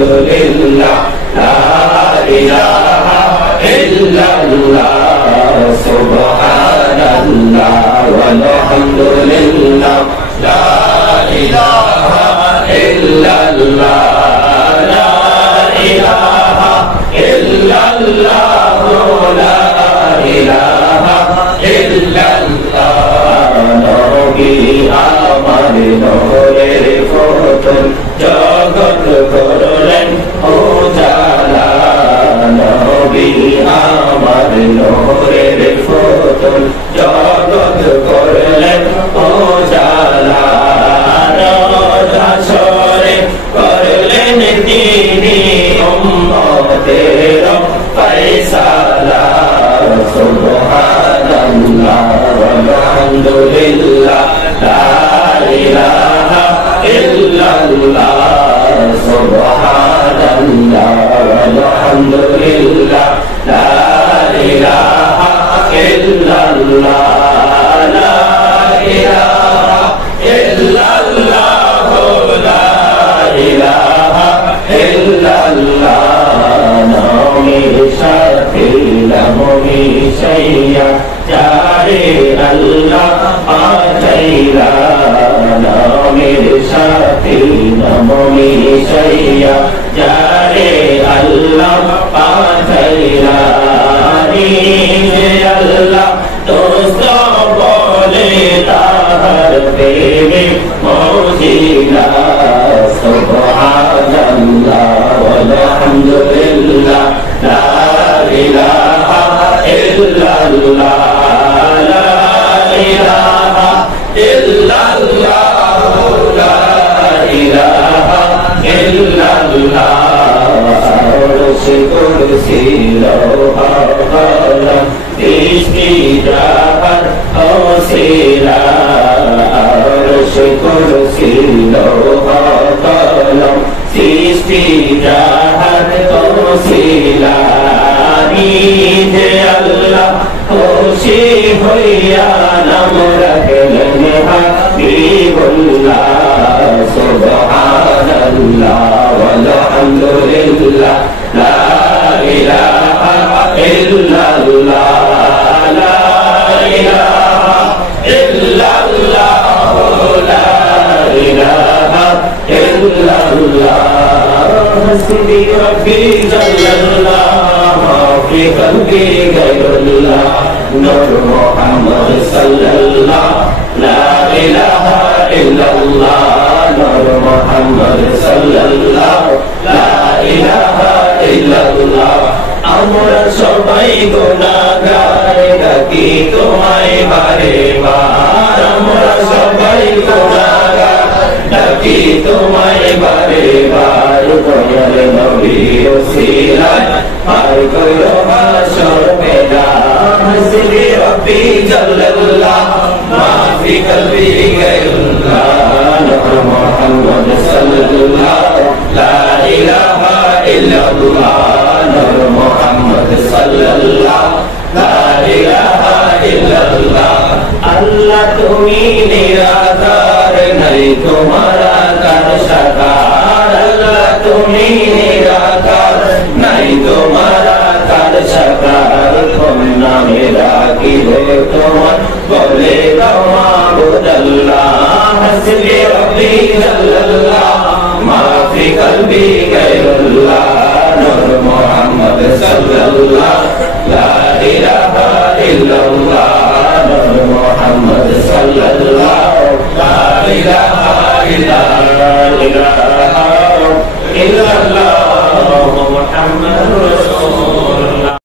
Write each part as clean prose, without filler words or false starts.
আলহামদুলিল্লাহ লা ইলাহা ইল্লাল্লাহ সুবহানাল্লাহ ওয়ালহামদুলিল্লাহ লা ইলাহা ইল্লাল্লাহ লা ইলাহা ইল্লাল্লাহ লা ইলাহা ইল্লাল্লাহ নবী আমার নূরের ফোটন জগৎ করলেন উজালা নবী আমার নূরের ফোটন জগৎ করলেন উজালা রাসূলে করলেন তিনি উম্মতের ফয়সালা সুবহানাল্লাহ ওয়ালহামদুলিল্লাহ লা ইলাহা ইল্লাল্লাহ সুবহানাল্লাহ ওয়ালহামদুলিল্লাহ লা ইলাহা ইল্লাল্লাহ লা ইলাহা ইল্লাল্লাহ লা ইলাহা ইল্লাল্লাহ নামে সাথী নামে সাইয়া যারে আল্লাহ পাঠাইলা নামের সাথী নামে সাইয়া যারে আল্লাহ পাঠাইলা নিজে আল্লাহ দোস্ত বলে তাহার প্রেমে মজিলা সুবহানাল্লাহ ওয়ালহামদুলিল্লাহ লা ইলাহা ইল্লাল্লাহ লা ইলাহা ইল্লাল্লাহ লা ইলাহা ইল্লাল্লাহ আরশে কুরসি লোহা কলম সৃষ্টি জাহান ওসিলা আরশে কুরসি লোহা কলম সৃষ্টি জাহান ওসিলা নিজে আল্লাহ খুশি হইয়া নাম রাখলেন হাবিবুল্লাহ সুবহানাল্লাহ ওয়ালহামদুলিল্লাহ লা ইলাহা ইল্লাল্লাহ লা ইলাহা ইল্লাল্লাহ লা ইলাহা ইল্লাল্লাহ হাসবি রাব্বি জাল্লাল্লাহ ফি কলবি গায়রুল্লাহ নূর মুহাম্মদ সাল্লাল্লাহ লা ইলাহা ইল্লাল্লাহ নূর মুহাম্মদ সাল্লাল্লাহ লা ইলাহা ইল্লাল্লাহ আমরা সবাই গুনাহগার ডাকি তোমায় বারে বার আমরা সবাই গুনাহগার ডাকি তোমায় বারে বার দয়াল নবী ওসিলায় আর করো হাসর ময়দান হাসবি রাব্বি জাল্লাল্লাহ মা ফি কলবি গায়রুল্লাহ নূর মুহাম্মদ সাল্লাল্লাহ লা ইলাহা ইল্লাল্লাহ নূর মুহাম্মদ সাল্লাল্লাহ লা ইলাহা ইল্লাল্লাহ আল্লাহ তুমি নিরাকার নাই তোমার আকার সাকার আল্লাহ তুমি নিরাকার নাই তোমার আকার সাকার কোন নামে ডাকিলে তোমার বলে দাও মাবুদাল্লাহ হাসবি রাব্বি জাল্লাল্লাহ মা ফি কলবি গায়রুল্লাহ নূর মুহাম্মদ সাল্লাল্লাহ লা ইলাহা ইল্লাল্লাহ নূর মুহাম্মদ সাল্লাল্লাহ লা ইলাহা ইল্লাল্লাহ মুহাম্মাদুর রাসূলুল্লাহ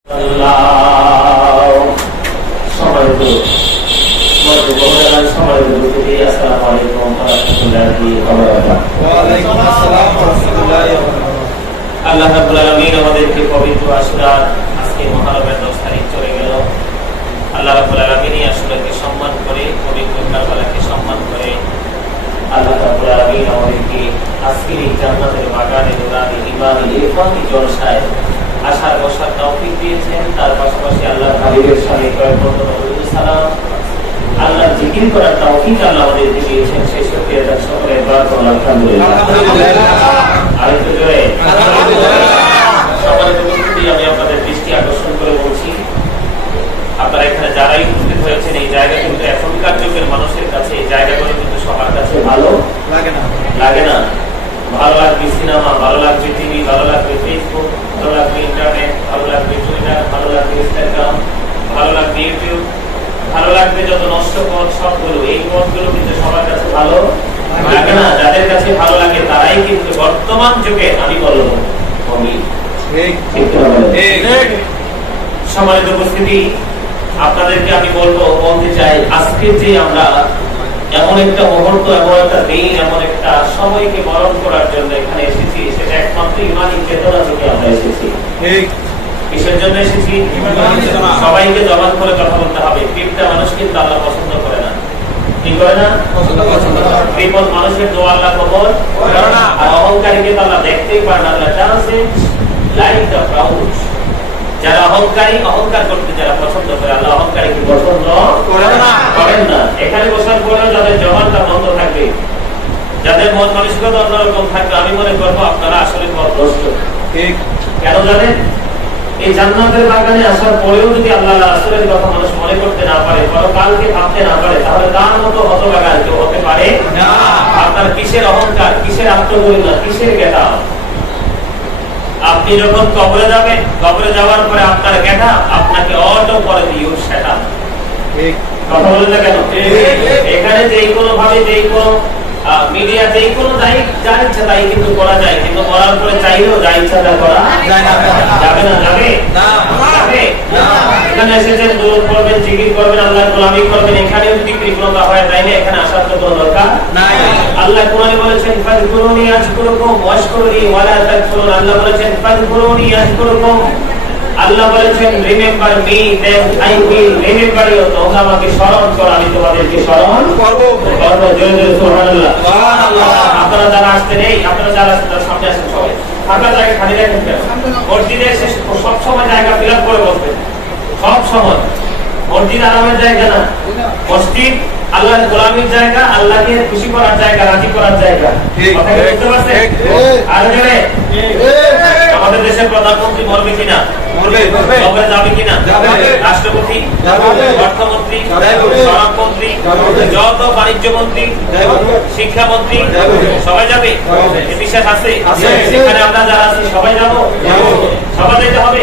আসসালামু আলাইকুম ওয়া রাহমাতুল্লাহি ওয়া বারাকাতুহু ওয়া আলাইকুম আসসালাম ওয়া রাহমাতুল্লাহি ওয়া বারাকাতুহু আল্লাহ রাব্বুল আলামিন আমাদেরকে পবিত্র আশুরা আজকে মুহররমের 10 তারিখ চলে গেল আল্লাহ রাব্বুল আলামিন এই আশুরাকে সম্মান করে পবিত্র কারবালাকে সম্মান করে আল্লাহ রাব্বুল আলামিন আমাদেরকে আজকের এই জান্নাতের বাগানে নুরানি ইমানি ইরফানি জলসায় আসার বসার তৌফিক দিয়েছেন তার পাশাপাশি আল্লাহর হাবিবের সাথে কয়েকবার দরুদ সালাম আল্লাহ জিকির করার তৌফিক আল্লাহ আমাদেরকে দিয়েছেন সেই শুকরিয়া তার সকলের দোয়া করুন আলহামদুলিল্লাহ আরেকটু জোরে লাগবে সিনেমা, ভালো লাগবে টিভি, ভালো লাগবে ফেসবুক, ভালো লাগবে ইন্টারনেট, ভালো লাগবে টুইটার, ভালো লাগবে ইনস্টাগ্রাম, ভালো লাগবে ইউটিউব, ভালো লাগবে যত নষ্ট পথ সবগুলো। এই পথগুলো কিন্তু সবার কাছে ভালো লাগে না। যাদের কাছে ভালো লাগে তারাই কিন্তু বর্তমান যুগে আমি বলবো সম্মানিত উপস্থিতি, আপনাদেরকে আমি বলতে চাই, আজকে যে আমরা এমন একটা মুহূর্ত, এমন একটা দিন, এমন একটা সময়কে বরণ করার জন্য এখানে এসেছি, সেটা একমাত্র ইমানি চেতনা থেকে আমরা এসেছি। কিসের জন্য এসেছি? সবাইকে জবান করে কথা বলতে হবে। তিনটা মানুষ কিন্তু আল্লাহ পছন্দ করে না। কি করে না? বিপদ মানুষের দোয়া আল্লাহ কবুল করে না। আর অহংকারীকে তো আল্লাহ দেখতেই পারে না। আল্লাহ ডাজন্ট লাইক দ্য প্রাউড। যারা অহংকারী, অহংকার করতে যারা পছন্দ করে, আল্লাহ অহংকারীকে পছন্দ করেন না। এখানে বসার পরেও যাদের জবানটা বন্ধ থাকবে, যাদের মন মানসিকতা অন্যরকম থাকবে, আমি মনে করবো আপনারা আসলে পথভ্রষ্ট। কেন জানেন? এই জান্নাতের বাগানে আসার পরেও যদি আল্লাহ রাসূলের কথা মানুষ মনে করতে না পারে, পরকালকে ভাবতে না পারে, তাহলে তার মতো হতভাগা কেউ হতে পারে না। আপনার কিসের অহংকার, কিসের আত্মগরিমা, কিসের জ্ঞাতা? আপনি যখন কবরে যাবেন, কবরে যাওয়ার পরে আপনার জ্ঞাতা আপনাকে অটো করে দিয়ে সেটা কথা বলেন না কেন? এখানে যেই কোনো ভাবে, যেই কোনো মিডিয়া, যেই কোনো যা ইচ্ছা তাই কিন্তু করা যায়, কিন্তু মরার পরে চাইলেও যা ইচ্ছা তা করা যাবে না। যাবে? এখানে এসেছেন, দরুদ পড়বেন, জিকির করবেন, আল্লাহর গোলামি করবেন, এখানেও যদি কৃপণতা হয় তাইলে এখানে আসার তো কোনো দরকার নাই। আল্লাহ কোরআনে বলেছেন ফাযকুরুনি আযকুরুকুম ওয়াশকুরুনি ওয়ালা তাকফুরুন। আল্লাহ বলেছেন ফাযকুরুনি আযকুরুকুম, আল্লাহ বলেছেন remember me then I will remember you. তোমরা আমাকে স্মরণ করো, আমি তোমাদেরকে স্মরণ করব। জোরে জোরে সুবহানাল্লাহ। আপনারা যারা আসছেন, এই আপনারা যারা আসছেন তারা সামনে আসেন, সবাই ফাঁকা জায়গা খালি রাখেন কেন? মসজিদে এসে সব সময় জায়গা ফিল আপ করে বসবেন, সব সময়। মসজিদ আরামের জায়গা না, মসজিদ আল্লাহর গোলামির জায়গা, আল্লাহকে খুশি করার জায়গা, রাজি করার জায়গা। কথা কি বুঝতে পারছেন? আর জোরে আমাদের দেশের প্রধানমন্ত্রী মরবে কিনা? কবরে যাবে কিনা? রাষ্ট্রপতি, অর্থমন্ত্রী, সড়কমন্ত্রী, যত বাণিজ্য মন্ত্রী, শিক্ষামন্ত্রী সবাই যাবে, বিশ্বাস আছে? সেখানে আমরা যারা আছি সবাই যাবো, সবাই যেতে হবে।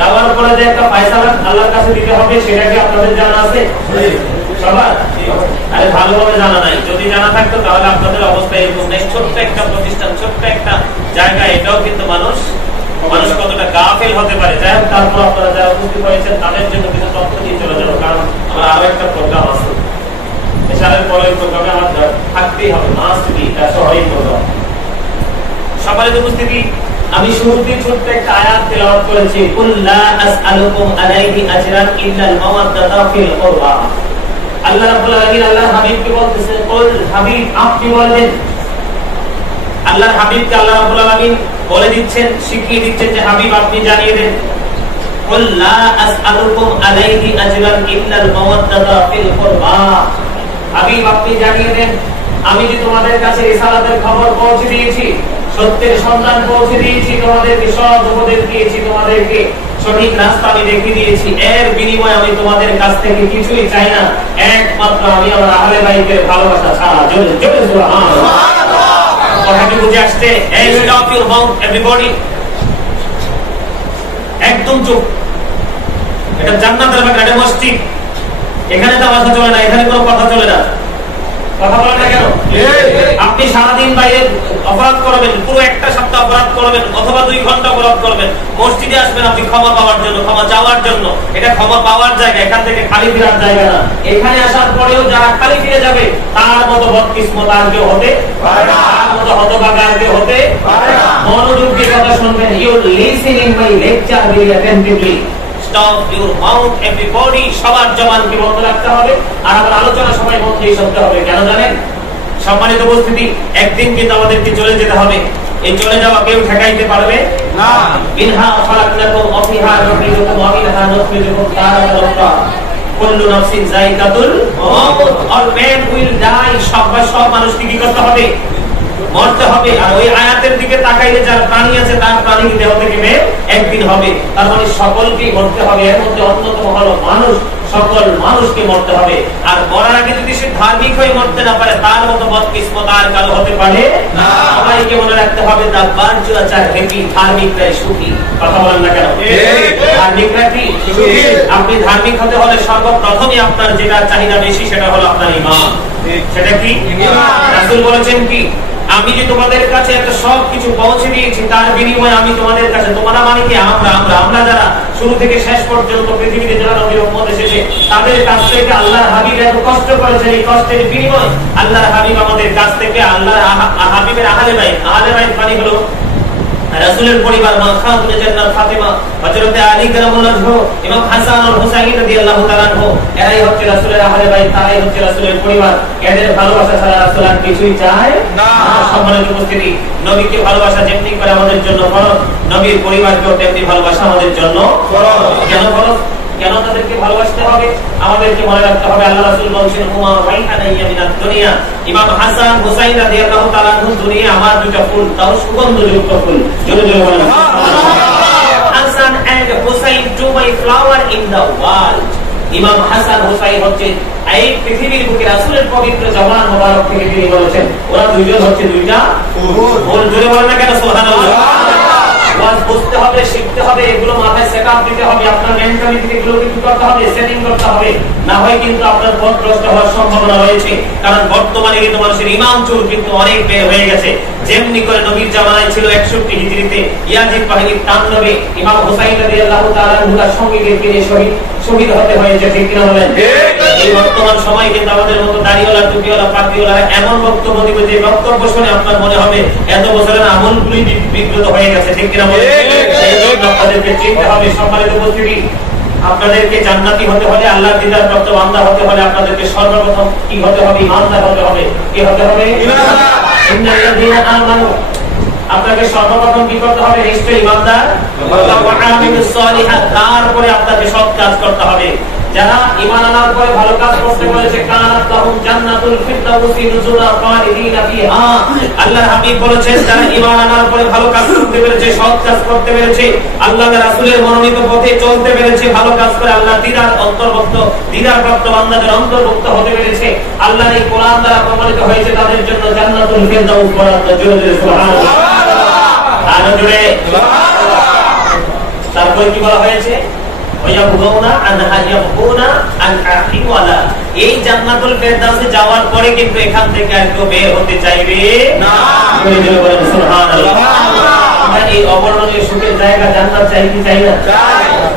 যাওয়ার পরে যে একটা ফয়সালা আল্লাহর কাছে দিতে হবে, সেটা কি আপনাদের জানা আছে? সবার? আরে ভালোভাবে জানা নাই। যদি জানা থাকতো তাহলে আপনাদের অবস্থা এরকম নেই। ছোট্ট একটা প্রতিষ্ঠান, ছোট্ট একটা জায়গা, এটাও কিন্তু মানুষ কতটা গাফেল হতে পারে। যাই হোক, তারপর আপনারা যারা উপস্থিত হয়েছেন তাদের জন্য কিছু তথ্য দিয়ে চলে যাবো, কারণ আমার আরো একটা প্রোগ্রাম আছে। এছাড়ার পরের প্রোগ্রামে আমার থাকতেই হবে, মাস্ট বি, এটা শহরেই প্রোগ্রাম। সম্মানিত উপস্থিতি, আমি শুরুতেই ছোট্ট একটা আয়াত তেলাওয়াত করেছি, কুল লা আসআলুকুম আলাইহি আজরান ইল্লাল মাওয়াদ্দাতা ফিল কুরবা। আল্লাহ রাব্বুল আলামিন আল্লাহর হাবিবকে বলতেছেন, কুল হাবিব আপনি বলেন। আল্লাহর হাবিবকে আল্লাহ রাব্বুল আলামিন বলে দিচ্ছেন, শিখিয়ে দিচ্ছেন যে হাবিব আপনি জানিয়ে দেন, কুল লা আসআলুকুম আলাইহি আজরান ইল্লাল মাওয়াদ্দাতা ফিল কুরবা। হাবিব আপনি জানিয়ে দেন, আমি যে তোমাদের কাছে রিসালাতের খবর পৌঁছে দিয়েছি, সত্যের সন্ধান পৌঁছে দিয়েছি, তোমাদেরকে সৎ উপদেশ দিয়েছি, তোমাদেরকে সঠিক রাস্তা আমি দেখিয়ে দিয়েছি, এর বিনিময়ে আমি তোমাদের কাছ থেকে কিছুই চাই না, একমাত্র আমি আমার আহলে বাইতের ভালোবাসা ছাড়া। জোরে জোরে সুবহানাল্লাহ। কথাটি বুঝে আসছে? এই স্টপ ইউর মাউথ এভরিবডি, একদম চুপ। এটা জান্নাতের বাগান, এটা মসজিদ, এখানে তামাশা চলে না, এখানে কোনো কথা চলে না। কথা বলেন না কেন? আপনি সারাদিন বাইরে অপরাধ করবেন, পুরো একটা সপ্তাহ অপরাধ করবেন, অথবা 2 ঘন্টা অপরাধ করবেন, মসজিদে আসবেন আপনি ক্ষমা পাওয়ার জন্য, ক্ষমা চাওয়ার জন্য। এটা ক্ষমা পাওয়ার জায়গা, এখান থেকে খালি ফেরার জায়গা না। এখানে আসার পরেও যারা খালি ফিরে যাবে, তার মতো বদকিসমত আর কেউ হতে পারে না, তার মতো হতভাগা আর কেউ হতে পারে না। মনোযোগ দিয়ে কথা শুনবেন। You listening my lecture very attentively. Stop your mouth everybody, সবার জবানকে বন্ধ রাখতে হবে, আর আমার আলোচনা সবাই মন দিয়ে শুনতে হবে। কেন জানেন? সম্মানিত উপস্থিতি, একদিন কিন্তু আমাদেরকে চলে যেতে হবে। এই চলে যাওয়া কেউ ঠেকাইতে পারবে না। মিনহা খালাকনাকুম ওয়া ফিহা নুখরিজুকুম ওয়া মিনহা নুখরিজুকুম তারাতান উখরা। কুল্লু নাফসিন যায়কাতুল মাউত, অল ম্যান উইল ডাই। সব মানুষকে কি করতে হবে? মরতে হবে। আর ওই আয়াতের দিকে তাকাইলে যার প্রাণী আছে তার প্রাণী দেহ থেকে একদিন হবে, তার মানে সকলকেই মরতে হবে। এর মধ্যে অন্যতম হলো মানুষ। সকল মানুষকে মরতে হবে। আর মরার আগে যদি সে ধার্মিক হয়ে মরতে না পারে, তার মতো বদকিসমত আর কারো হতে পারে না। সবাইকে মনে রাখতে হবে দা ভার্চুয়াস আর হ্যাপি, ধার্মিকরাই সুখী। কথা বলেন না কেন? ধার্মিকরা কি সুখী? আপনি ধার্মিক হতে হলে সর্বপ্রথমই আপনার যেটা চাহিদা বেশি সেটা হলো আপনার ঈমান। সেটা কি? রাসূল বলেছেন কি, আমি যে তোমাদের কাছে একটা সবকিছু পৌঁছে দিয়েছি, তার বিনিময়ে আমি তোমাদের কাছে, তোমরা মানে কি আমরা যারা শুরু থেকে শেষ পর্যন্ত পৃথিবীতে যারা নবীর উম্মত এসেছে, তাদের কাছ থেকে আল্লাহর হাবিব এত কষ্ট করেছেন, এই কষ্টের বিনিময়ে আল্লাহর হাবিব আমাদের কাছ থেকে আল্লাহর হাবিবের আহলে বাইত মানে হলো রাসূলের পরিবার, মা খাতুনে জান্নাত ফাতেমা, হযরত আলী কারামাল্লাহু, ইমাম হাসান আর হুসাইন রাদিয়াল্লাহু তাআলা আনহু, এরাই হচ্ছে রাসূলের আহলে বাইত, তারাই হচ্ছে রাসূলের পরিবার। এদের ভালোবাসা ছাড়া রাসূল আর কিছুই চায় না। সম্মানিত উপস্থিতি, নবীকে ভালোবাসা যেমনি করে আমাদের জন্য ফরজ, নবীর পরিবারকেও তেমনি ভালোবাসা আমাদের জন্য ফরজ। কেন ফরজ? কেন তাদেরকে ভালোবাসতে হবে? আমাদেরকে মনে রাখতে হবে আল্লাহ রাসূল বলেছেন, হুমা রাইহানাইয়া মিনাদ দুনিয়া। ইমাম হাসান হুসাইন রাদিয়াল্লাহু তাআলা আনহু দুনিয়া আমার দুটো ফুল, তাও সুগন্ধযুক্ত ফুল। জোরে জোরে বলেন Hasan and Husain to my flower in the world. ইমাম হাসান হুসাইন হচ্ছে এই পৃথিবীর বুকে রাসূলের পবিত্র জওয়ান মোবারক থেকে তিনি বলেছেন ওরা দুইজন হচ্ছে দুইটা ফুল। জোরে বলেন না কেন? সুবহানাল্লাহ। বুঝতে হবে, শিখতে হবে, এগুলো মাথায় সেটআপ দিতে হবে, আপনার মেন্টালিটি এগুলো কি করতে হবে, সেটিং করতে হবে, না হয় কিন্তু আপনার পথভ্রষ্ট হওয়ার সম্ভাবনা রয়েছে। কারণ বর্তমানে কিন্তু মানুষের ঈমান চুল কিন্তু অনেক বের হয়ে গেছে। যেমনি করে নবীর জামানায় ছিল 61 হিজরিতে ইয়াজিদ বাহিনীর তাণ্ডবে ইমাম হুসাইন রাদিয়াল্লাহু তাআলা আনহুর সঙ্গীদেরকে নিয়ে শহীদ হতে হয়েছে। ঠিক কিনা বলেন? এই বর্তমান সময় কিন্তু আমাদের মতো দাড়িওয়ালা, টুপিওয়ালা, পাগড়িওয়ালা এমন বক্তব্য দিবে যে বক্তব্য শুনে আপনার মনে হবে এত বছরের আমলগুলি বিকৃত হয়ে গেছে। ঠিক কিনা বলেন? এই জন্য আপনাদেরকে চিনতে হবে। সম্মানিত উপস্থিতি, আপনাদেরকে জান্নাতি হতে হলে, আল্লাহর দিদার প্রাপ্ত বান্দা হতে হলে আপনাদেরকে সর্বপ্রথম কি হতে হবে? ঈমানদার হতে হবে। কি হতে হবে? ইন্নাল্লাযীনা আমানু। আপনাকে সর্বপ্রথম কি করতে হবে? নিশ্চয়ই ঈমানদার। ওয়া আমিলুস সালিহাত, তারপরে আপনাকে সৎ কাজ করতে হবে। যারা ঈমান আনার পরে ভালো কাজ করতে বলেছে, কানাত লাহুম জান্নাতুল ফিরদাউসি নুজুলা খালিদিনা ফিহা। আল্লাহর হাবিব বলেছেন যারা ঈমান আনার পরে ভালো কাজ করতে পেরেছে, সৎ কাজ করতে পেরেছে, আল্লাহর রাসূলের মনোনীত পথে চলতে পেরেছে, ভালো কাজ করে আল্লাহর দিদারপ্রাপ্ত বান্দাদের অন্তর্ভুক্ত হতে পেরেছে, আল্লাহর এই কোরআন দ্বারা প্রমাণিত হয়েছে, তাদের জন্য জান্নাতুল ফিরদাউস বরাদ্দ। জোরে জোরে সুবহানাল্লাহ। আর জোরে তারপর কি বলা হয়েছে? এই জান্নাতুল ফেরদাউসে যাওয়ার পরে কিন্তু এখান থেকে আর কেউ বের হতে চাইবে না। সুবহানাল্লাহ। আমরা এই অবর্ণনীয় সুখের জায়গা জান্নাত চাই কি চাই না?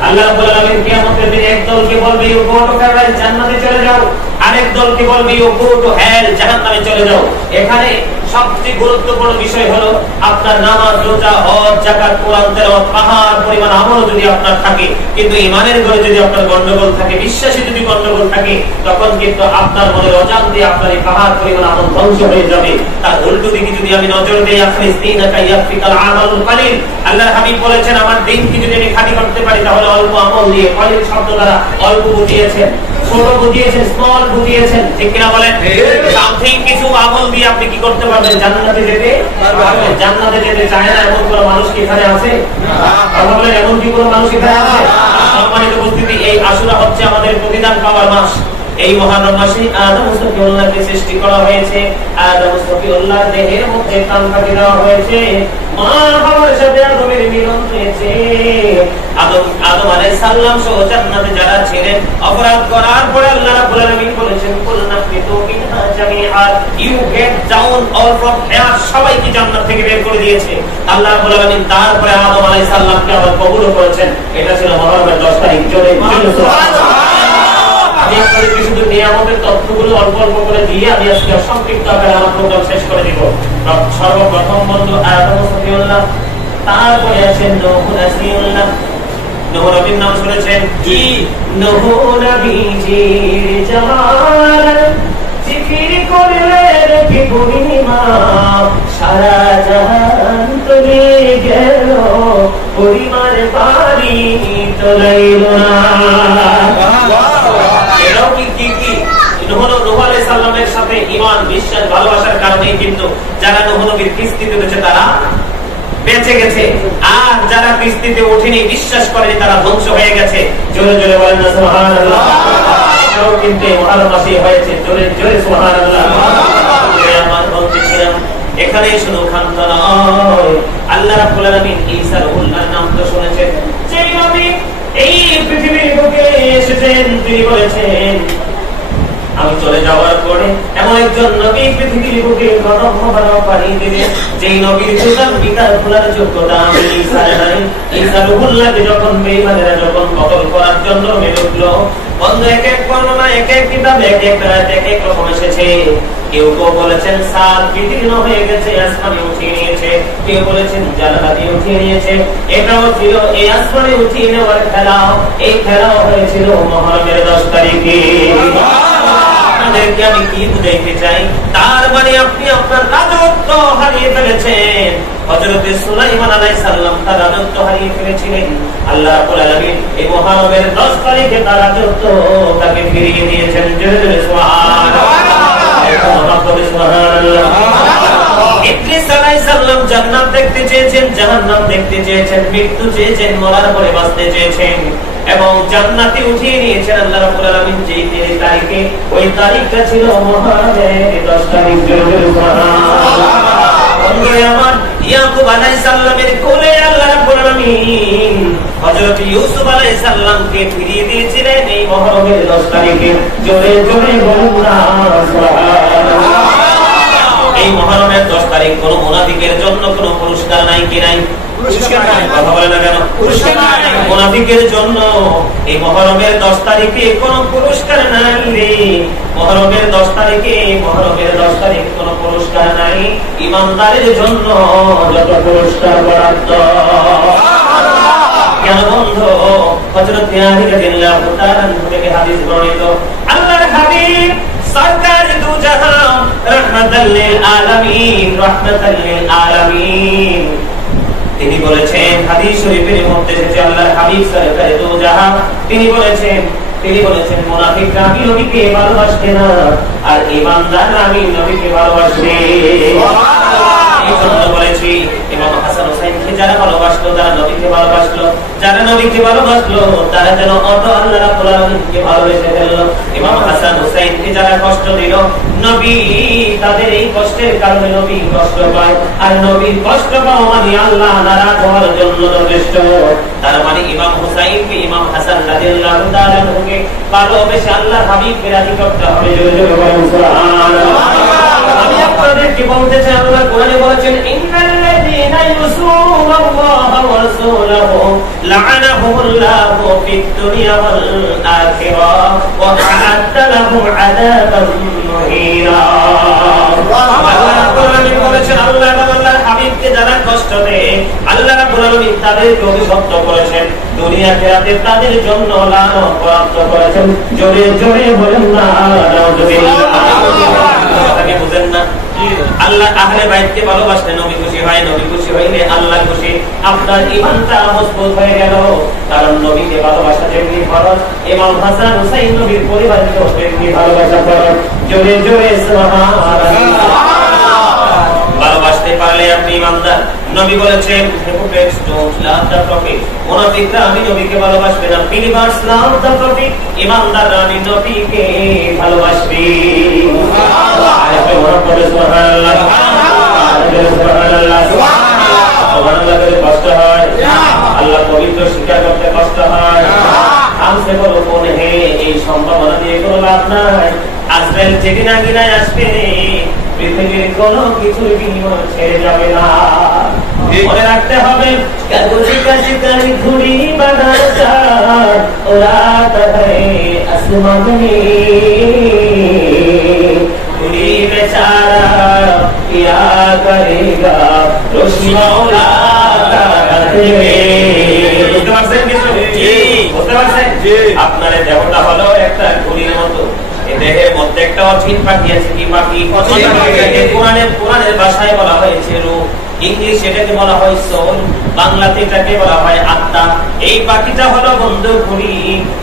আল্লাহ রাব্বুল আলামিন কিয়ামতের দিনে এক দলকে বলবে ইউ গো টু প্যারাডাইস, জান্নাতে চলে যাও, আরেক দলকে বলবে ইউ গো টু হেল, জাহান্নামে চলে যাও। এখানে সবচেয়ে গুরুত্বপূর্ণ বিষয় হলো আপনার নামাজ, রোজা, হজ, যাকাত, কোরআন তেলাওয়াত, পাহাড় পরিমাণ আমল যদি আপনার থাকে, কিন্তু ঈমানের ঘরে যদি আপনার গন্ডগোল থাকে, বিশ্বাসে যদি গন্ডগোল থাকে, তখন কিন্তু আপনার মনের অজান দিয়ে আপনার এই পাহাড় পরিমাণ আমল ধ্বংস হয়ে যাবে। তার উল্টো দিকে যদি আমি নজর দেই, আখরিসদিনাকা ইয়াফিকাল আমালুল কালিল, আল্লাহর হাবিব বলেছেন আমার দিনকে যদি আমি খাঁটি করতে পারি তাহলে অল্প আমল দিয়ে, কালিল শব্দ দ্বারা অল্প বুঝিয়েছেন, ছোট বুঝিয়েছেন, স্মল বুঝিয়েছেন। ঠিক কিনা বলেন? সামথিং কিছু আমল দিয়ে আপনি কি করতে পারবেন? জান্নাতে যেতে পারবেন। জান্নাতে যেতে চায় না এমন কোন মানুষ কি এখানে আছে? কথা বলেন, এমন কি কোন মানুষ এখানে আছে? সম্মানিত উপস্থিতি, এই আশুরা হচ্ছে আমাদের প্রতিদান পাওয়ার মাস। এই মহারম মাসে আদম সফিউল্লাহকে সৃষ্টি করা হয়েছে। আদম সফিউল্লাহর দেহের মধ্যে প্রাণ কাটি দেওয়া হয়েছে। মা বাবার সাথে আদমের মিলন হয়েছে। আদম আলাইহিস সালাম সহ জান্নাতে যারা ছিলেন, অপরাধ করার পরে আল্লাহ রাব্বুল আলামিন বলেছেন কুলনা ফিতু মিনহা জামিআ, you get down all from here, সবাইকে জান্নাত থেকে বের করে দিয়েছে আল্লাহ রাব্বুল আলামিন। তারপরে আদম আলাইহিস সালামকে আবার কবুল করেছেন। এটা ছিল মুহররমের 10 তারিখ। জোরে সুবহানাল্লাহ। আমি আপনাদেরকে শুধু নিয়ামতের তথ্যগুলো অল্প অল্প করে দিয়ে আমি আজকে সংক্ষিপ্ত আকারে আমার প্রোগ্রাম শেষ করে দিব। সর্বপ্রথম বন্ধু আদম সফিউল্লাহ, তারপরে আছেন নূহ নাসিউল্লাহ। নূহ নবীর নাম শুনেছেন কি? নূহ নবীজির জামাল জিকির করলে কি পূর্ণিমা, সারা জাহান তলে গেল পরিমার পানি তোলাইল না। নূহ আলাইহিস সালামের সাথে ঈমান, বিশ্বাস, ভালোবাসার কারণেই কিন্তু যারা নূহ নবীর কিস্তিতে উঠেছে তারা বেঁচে গেছে, আর যারা কিস্তিতে ওঠেনি, বিশ্বাস করেনি, তারা ধ্বংস হয়ে গেছে। জোরে জোরে বলেন না সুবহানাল্লাহ। আপনারও কিন্তু মহারম মাসে হয়েছে। জোরে জোরে সুবহানাল্লাহ। আমার বলতেছিলাম এখানে শুধু ক্ষান্ত নয়, আল্লাহ রাব্বুল আলামিন ঈসা রুহুল্লাহর নাম তো শুনেছেন। যেই নবী এই পৃথিবীর বুকে এসেছেন তিনি বলেছেন আমি চলে যাওয়ার পরে এমন একজন নবী পৃথিবীর বুকে গরম হওয়ার পানি দেবে যেই নবীর জুতার পিতার খোলার যোগ্যতা আমি ঈসার নাই। ঈসা রুহুল্লাহকে যখন বেঈমানেরা যখন কতল করার জন্য মেলুকলো, বন্ধ এক এক বর্ণনা এক এক কিতাবে এক এক রাত এক এক রকম এসেছে। কেউ কেউ বলেছেন সাত বিদীর্ণ হয়ে গেছে, আসমানে উঠিয়ে নিয়েছে, কেউ বলেছেন জান্নাত দিয়ে উঠিয়ে নিয়েছে। এটাও ছিল এই আসমানে উঠিয়ে নেওয়ার খেলা। এই খেলাও হয়েছিল মুহররমের 10 তারিখে। আপনাদেরকে আমি কি বুঝাইতে চাই, তার মানে আপনি আপনার রাজত্ব হারিয়ে ফেলেছেন। হযরত সুলাইমান আলাইহিস সালাম তার রাজত্ব হারিয়ে ফেলেছিলেন। আল্লাহ রাব্বুল আলামিন এই মুহররমের 10 তারিখে তার রাজত্ব তাকে ফিরিয়ে দিয়েছেন। জোরে সুবহানাল্লাহ। ইদ্রিস আলাইহিস সালাম জান্নাত দেখতে চেয়েছেন, জাহান্নাম দেখতে চেয়েছেন, মৃত্যু চেয়েছেন, মরার পরে বাঁচতে চেয়েছেন এবং জান্নাতে উঠিয়ে নিয়েছেন আল্লাহ রাব্বুল আলামিন যেই তারিখে। ওই তারিখটা ছিল মুহররমের 10 তারিখ। আমার ইয়াকুব আলাইহিস সালামের কোলে আল্লাহ রাব্বুল আলামিন হযরত ইউসুফ আলাইহিস সালামকে ফিরিয়ে দিয়েছিলেন এই মুহররমের 10 তারিখে। জোরে জোরে বলুন না সুবহানাল্লাহ। এই মুহররমের 10 তারিখ কোন মুনাফিকের জন্য কোনো পুরস্কার নাই কি নাই? পুরস্কার নাই। কথা বলে না কেন? পুরস্কার নাই। মুনাফিকের জন্য এই মুহররমের 10 তারিখে কোনো পুরস্কার নাই রে। মুহররমের 10 তারিখে কোনো পুরস্কার নাই। ঈমানদারের জন্য যত পুরস্কার বরাদ্দ। কেন বন্ধু? হযরত আলী রাদিয়াল্লাহু তাআলা থেকে হাদিস বর্ণিত, আল্লাহর হাবিব সরকার দু জাহান রাহমাতাল লিল আলামিন তিনি বলেছেন, হাদিস শরীফের মধ্যে এসেছে আল্লাহর হাবিব সরকার দু জাহান তিনি বলেছেন মুনাফিকরা আমি নবীকে ভালোবাসবে না আর ঈমানদাররা আমি নবীকে ভালোবাসবে। এই জন্য বলেছি ইমাম হাসান হুসাইনকে যারা ভালোবাসলো তারা নবীকে ভালোবাসলো, যারা নবীকে ভালোবাসলো তারা যেন অত আল্লাহ রাব্বুল আলামিনকে ভালোবেসে ফেলল। ইমাম হাসান হুসাইনকে যারা কষ্ট দিল নবী তাদের এই কষ্টের কারণে নবী কষ্ট পায়, আর নবীর কষ্ট পাওয়া মানে আল্লাহ নারাজ হওয়ার জন্য যথেষ্ট। তার মানে ইমাম হুসাইনকে ইমাম হাসান রাদিয়াল্লাহু তাআলা কে ভালোবেসে আল্লাহর হাবিবকে রাজি করতে হবে। জোরে জোরে বলুন সুবহানাল্লাহ। আমি আপনাদেরকে বলতে চাই আল্লাহ কোরআনে বলেছেন ইন্নাল্লাযীনা ইউসুনাল্লাহা ওয়া রাসূলাহু লা'আনাহুমুল্লাহু ফিদ দুনিয়া ওয়াল আখিরাহ ওয়া আ'আদ্দা লাহুম আযাবান মুহিনা। আল্লাহ কোরআনে বলেছেন আল্লাহ আল্লাহর হাবিবকে যারা কষ্ট দেয় আল্লাহ রাব্বুল আলামিন তাদেরকে অভিশপ্ত করেছেন, দুনিয়া আখিরাতে তাদের জন্য লানত প্রাপ্ত করেছেন। জোরে জোরে বলেন না নাউযুবিল্লাহ। কথাকে বুঝেন না? আল্লাহ আহলে বাইতকে ভালোবাসলে নবী খুশি হয়, নবী খুশি হইলে আল্লাহ খুশি। আপনার ঈমানটা মজবুত হয়ে গেল, কারণ নবীকে ভালোবাসা যেমনি ফরজ, ইমাম হাসান হুসাইন নবীর পরিবারকে তেমনি ভালোবাসা ফরজ। জোরে জোরে সুবহানাল্লাহ। ভালোবাসতে পারলে আপনি ঈমানদার। নবী বলেছেন hypocrites don't love the prophet, মুনাফিকরা আমি নবীকে ভালোবাসবে না। believers love the prophet, ঈমানদাররা আমি নবীকে ভালোবাসবে। সুবহানাল্লাহ। আয়াতে বড় করে সুবহানাল্লাহ সুবহানাল্লাহ সুবহানাল্লাহ করে কষ্ট হয়, আল্লাহ পবিত্র স্বীকার করতে কষ্ট হয়। আমসে বলো কোন হে এই সম্ভাবনা দিয়ে কোনো লাভ নাই। আজরাইল যেদিন আগিনায় আসবে পৃথিবীর কোনো কিছুর বিনিময় ছেড়ে যাবে না। মনে রাখতে হবে কাগজে কাশিকারি ঘুড়ি বাঁধার চাঁদ ওড়াতা হ্যায় আসমান মে ঘুড়ি বেচারা কিয়া করেগা রোশনি মৌলা কা দেবে। বুঝতে পারছেন কিছু? জি বুঝতে পারছেন? জি। আপনার দেহটা হলো একটা ঘুড়ির মতো, দেহের মধ্যে একটা অচিন পাখি আছে। কি পাখি? কোরআনের ভাষায় বলা হয়েছে রূহ, ইংলিশ এটাকে বলা হয় সোল, বাংলাতে এটাকে বলা হয় আত্মা। এই পাখিটা হলো বন্ধু ঘুড়ি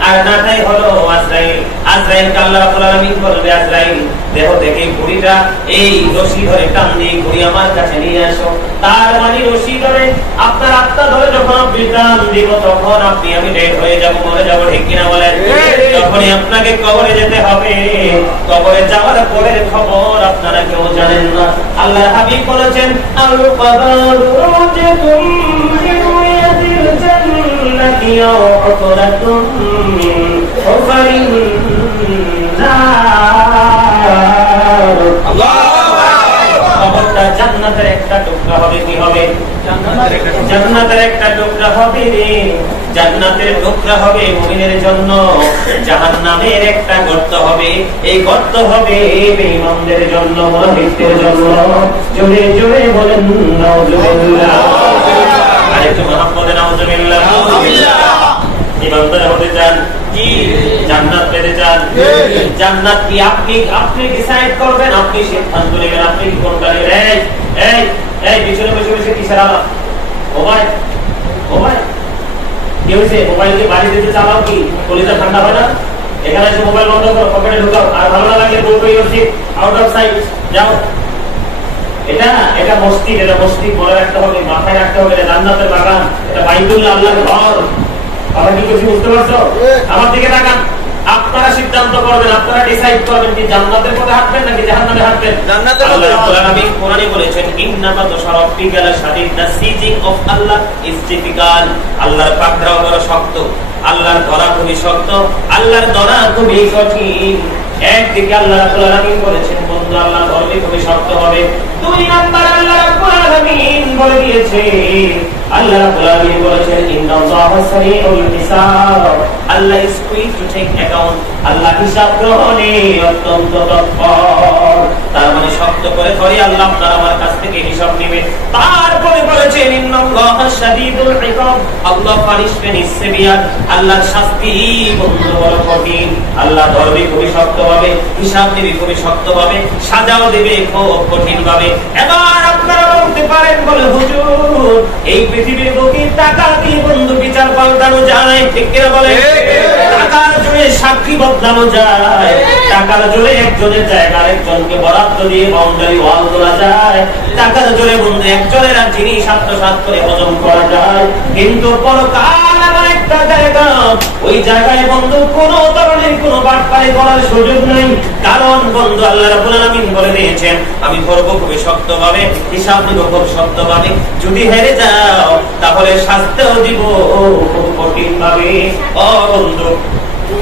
আর নাটাই হলো আজরাইল। আজরাইলকে আল্লাহ রাব্বুল আলামিন বলবে আজরাইল দেহ থেকে ঘুড়িটা এই রশি ধরে টান দিয়ে ঘুড়ি আমার কাছে নিয়ে আসো। তার মানে রশি ধরে আপনার আত্মা ধরে যখন আপনি যদি দান দিব তখন আপনি আমি ডেড হয়ে যাব, মরে যাব, ঠিক কিনা বলেন? তখনই আপনাকে কবরে যেতে হবে। কবরে যাওয়ার পরের খবর আপনারা কেউ জানেন না। আল্লাহর হাবিব বলেছেন, আল কবরু জাতুম বিরুয়াতিল জান্নাতি আও উকরাতুম মিন উফারিন নার। আল্লাহু কবরটা জান্নাতের একটা টুকরা হবে। কি হবে? জান্নাতের একটা টুকরা হবে রে। জান্নাতের টুকরা হবে মুমিনের জন্য, জাহান্নামের একটা গর্ত হবে। এই গর্ত হবে বেঈমানদের জন্য, মুনাফিকদের জন্য। জোরে জোরে বলেন নাউজুবিল্লাহ। আরেকটু মুহাম্মদে নাউজুবিল্লাহ। ইমানদার হতে চান? জি। জান্নাত পেতে চান? জান্নাত কি আপনি ডিসাইড করবেন, আপনি সিদ্ধান্ত নেবেন আপনি কি কোনটা নেবেন। এই এই পিছনে বসে বসে কিসের আলাপ? মোবাইল মোবাইল কি হয়েছে? মোবাইল দিয়ে বাড়ি দিতে চালাও কি কলিজা ঠান্ডা হয় না? এখানে এসে মোবাইল বন্ধ করো, পকেটে ঢুকাও, আর ভালো না লাগলে বলবো আউট অফ সাইট যাও। এটা মসজিদ, এটা মসজিদ মনে রাখতে হবে, মাথায় রাখতে হবে। এটা জান্নাতের বাগান, এটা বাইতুল্লাহ, আল্লাহর ঘর। কথা কি বলছি বুঝতে পারছো? আমার দিকে তাকান। আপনারা সিদ্ধান্ত করবেন, আপনারা ডিসাইড করবেন কি জান্নাতের পথে হাঁটবেন নাকি জাহান্নামে হাঁটবেন। জান্নাতের পথে। আল্লাহ রাব্বুল আলামিন কোরআনে বলেছেন, ইন্নামা তাশারাফিকা লাশাদীদ, the seizing of Allah is difficult. আল্লাহর পাকড়াও বড় শক্ত, আল্লাহর ধরা খুবই শক্ত, আল্লাহর ধরা খুবই কঠিন। একদিকে আল্লাহ রাব্বুল আলামিন বলেছেন বন্ধু আল্লাহ ধরবে খুবই শক্ত হবে। দুই নাম্বার আল্লাহ রাব্বুল আলামিন বলে দিয়েছে, আল্লাহ রাব্বুল আলামিন বলেছেন ইন্নাল্লাহা সারিউল হিসাব। Allah is quick to take account. আল্লাহ হিসাব গ্রহণে অত্যন্ত তৎপর। তার মানে শক্ত করে ধরে আল্লাহ আপনার আমার কাছ থেকে হিসাব নেবে। তারপরে বলেছেন ইন্নাল্লাহা শাদীদুল ইকাব। আল্লাহ পানিশমেন্ট ইজ সিভিয়ার। আল্লাহর শাস্তি বন্ধ বড় কঠিন। আল্লাহ ধরবে খুবই শক্ত ভাবে, হিসাব নেবে খুবই শক্ত ভাবে, সাজাও দেবে খুব কঠিন ভাবে। এবার আপনারা বলতে পারেন বলে হুজুর এই পৃথিবীর বুকে টাকা দিয়ে বন্ধু বিচার পাল্টানো যায়, ঠিক কিনা বলেন? টাকার জোরে সাক্ষী বদলানো যায়, টাকার জোরে একজনের জায়গা আরেকজনকে বরাদ্দ দিয়ে বাউন্ডারি ওয়াল তোলা যায়, টাকার জোরে বন্ধু একজনের আর জিনিস আত্মসাৎ করে হজম করা যায়। কিন্তু পরকাল এমন একটা জায়গা, ওই জায়গায় বন্ধু কোন ধরনের কোন বাটপারি করার সুযোগ নাই। কারণ বন্ধু আল্লাহ রাব্বুল আলামিন বলে দিয়েছেন আমি ধরবো খুবই শক্তভাবে, হিসাব নিব খুব শক্তভাবে। যদি হেরে যাও তাহলে শাস্তিও দিব খুব কঠিন ভাবে। ও বন্ধু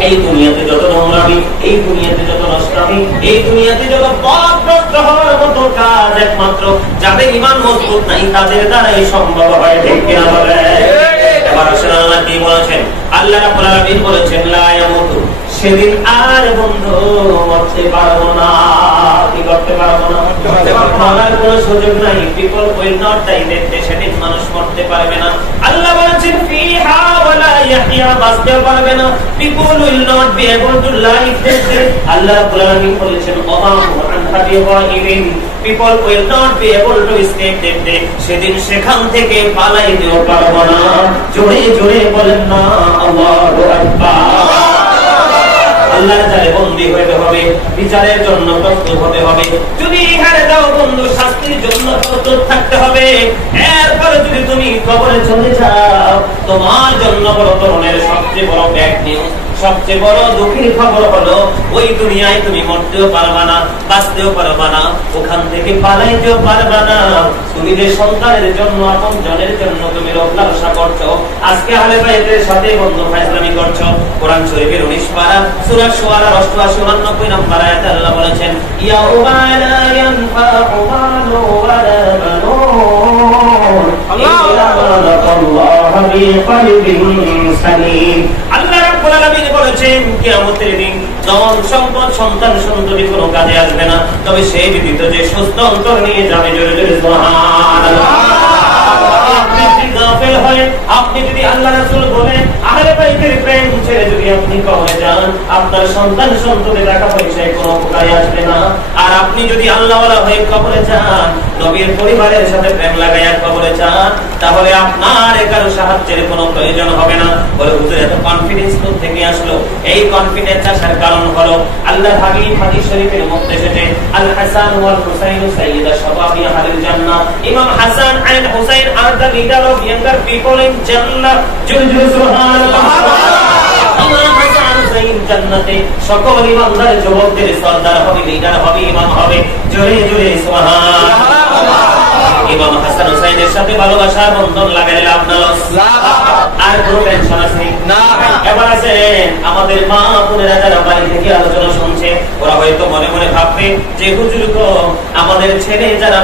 এই দুনিয়াতে যত নোংরামি, এই দুনিয়াতে যত নষ্টামি, এই দুনিয়াতে যত পথভ্রষ্ট হওয়ার মতো কাজ একমাত্র যাদের ঈমান মজবুত নাই তাদের দ্বারাই সম্ভব হয়, ঠিক কিনা বলেন? এবার আসলে আল্লাহ কি বলেছেন? আল্লাহ রাব্বুল আলামিন বলেছেন লা ইয়ামুতু। সেদিন আর বন্ধু মরতে পারবো না। কি করতে পারবো না? মরার কোনো সুযোগ নাই। People will not die. দেখতে সেদিন মানুষ মরতে পারবে না। আল্লাহ বলেছেন ফিহা ওয়ালা ইয়াহইয়া, বাঁচতে পারবে না। People will not be able to live. দেখতে আল্লাহ রাব্বুল আলামিন বলেছেন ওয়ামা আনহা বিগাইবিন। People will not be able to escape. দেখতে সেদিন সেখান থেকে পালাইতেও পারবো না। জোরে জোরে বলেন না আল্লাহু আকবার। আল্লাহর জালে বন্দী হতে হবে, বিচারের জন্য প্রস্তুত হতে হবে। যদি হেরে যাও বন্ধু শাস্তির জন্য প্রস্তুত থাকতে হবে। এরপরে যদি তুমি কবরে চলে যাও তোমার জন্য বড় ধরনের সবচেয়ে বড় ব্যাড নিউজ, সবচেয়ে বড় দুঃখের খবর হলো ওই দুনিয়ায় তুমি মরতেও পারবা না, বাঁচতেও পারবা না, ওখান থেকে পালাইতেও পারবা না। তুমি যে সন্তানের জন্য আপন জনের জন্য তুমি রোগলালসা করছো, আজকে আহলে বাইতের সাথে বন্ধু ফায়জলামি করছো। কোরআন শরীফের 19 পারা সূরা শুআরা 88-89 নম্বর আয়াতে আল্লাহ বলেছেন ইয়াউমা লা ইয়ানফাউ মালু ওয়ালা বানুন ইল্লা মান আতাল্লাহা বিকলবিন সালিম। আল্লাহ রাব্বুল আলামিন বলেছেন কিয়ামতের দিন ধন সম্পদ সন্তান সন্ততি কোনো কাজে আসবে না, তবে সেই ব্যতীত যে সুস্থ অন্তর নিয়ে যাবে। জোরে জোরে সুবহানাল্লাহ। আপনি যদি গাফেল হয়, আপনি যদি আল্লাহ রাসূল বলে আহলে বাইতের প্রেম ছেড়ে যদি আপনি কবরে যান, আপনার আপনার সন্তান সন্ততি টাকা পয়সায় কোনো উপকারে আসবে না। আর আপনি যদি আল্লাহওয়ালা হয়ে কবরে যান, নবীর পরিবারের সাথে প্রেম লাগাইয়া কবরে যান, তাহলে আপনার কারো সাহায্যের কোনো প্রয়োজন হবে না। বলে হুজুর এত কনফিডেন্স কোথা থেকে আসলো? এই কনফিডেন্স আসার কারণ হলো আল্লাহর হাবিব হাদিস শরীফের মধ্যে এসেছে, আল হাসান ওয়াল হুসাইন সাইয়্যিদা শাবাবি আহলিল জান্নাহ। ইমাম Hasan and Husain are the leader of younger people in জান্নাহ। জোরে জোরে সুবহানাল্লাহ। ইমাম হাসান হুসাইন জান্নাতে সকল ইমানদার যুবকদের সরদার হবে, লিডার হবে, ইমাম হবে। জোরে জোরে সুবহানাল্লাহ। ইমাম হাসান হুসাইনের সাথে ভালোবাসার বন্ধন লাগাইলে আপনার আর কোনো টেনশন আছে না। এবার আছে আমাদের মা বোনেরা যারা বাড়ি থেকে আলোচনা শুনছে, ওরা হয়তো মনে মনে ভাববে যে হুজুর গো, আমাদের ছেলে যারা